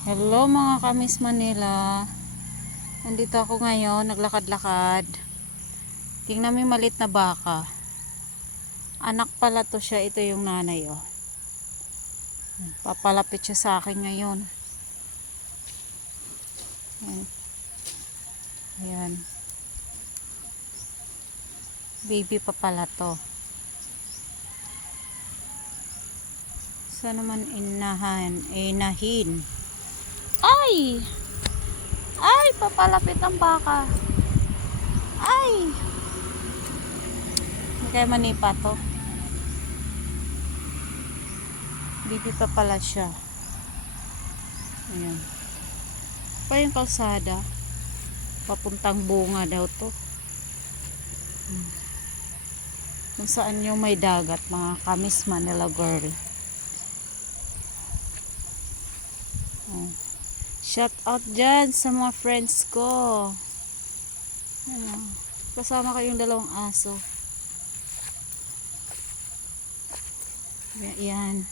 Hello mga kamis Manila. Nandito ako ngayon, naglakad-lakad. Tingnan mo yung maliit na baka. Anak pala to siya, ito yung nanay oh. Papalapit siya sa akin ngayon. Ayan. Ayan. Baby pa pala to. Saan naman inahin? Ay! Ay! Papalapit ang baka. Ay! Hindi kayo manipa to. Baby pa pala siya. Ayan. Pa yung kalsada. Papuntang bunga daw to. Kung saan yung may dagat, mga kamis Manila girl. Shout out dyan sa mga friends ko. Kasama kayong dalawang aso. Yan.